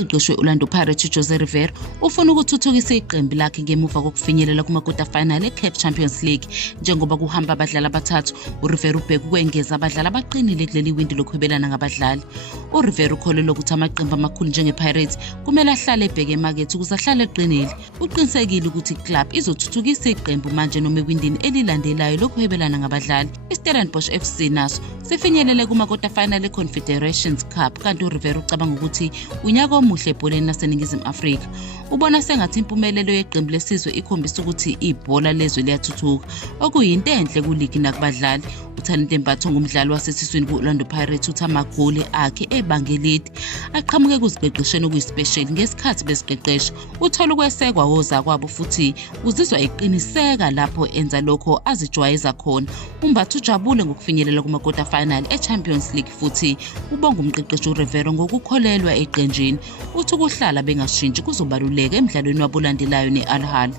umqeqeshi we-Orlando Pirates Jose Rivera ufuna ukuthuthukisa iqembu lakhe ngemuva kokufinyelela kuma-quarter final e-CAF Champions League. Njengoba kuhamba abadlali abathathu, uRivera ubheka ukwengeza abadlali abaqinile kuleli windi lokuhwebelana ngabadlali. uRivera ukholelwa ukuthi amaqembu amakhulu njenge-Pirates kumele ahlale ebheke emakethe ukuze ahlale eqinile. Uqinisekile ukuthi i-club izothuthukisa iqembu manje noma ewindini elilandelayo lokuhwebelana ngabadlali. I-Stellenbosch FC naso sifinyelele kuma-quarter final e-Confederations Cup, kanti uRivera ucabanga ukuthi unyaka omuhle ebholeni laseNingizimu Afrika. Ubona sengathi impumelelo yeqembu lesizwe ikhombisa ukuthi ibhola lezwe liyathuthuka, okuyinto enhle kuligi nakubadlali. uThandi Mbatha ngumdlali wasesiswini ku-Orlando Pirates uthi amagoli akhe ebanga elide aqhamuke kuziqeqesheni okuyispecial ngesikhathi beziqeqesha. Uthola ukwesekwa wozakwabo futhi uzizwa eqiniseka lapho enza lokho azijwayeza khona. uMbatha ujabule ngokufinyelela kuma-quarter final e-Champions League futhi ubonga umqeqeshi uRivera ngokukholelwa eqenjini. Uthi ukuhlala bengashintshi kuzobaluleka emidlalweni wabo olandelayo ne-Al Ahly.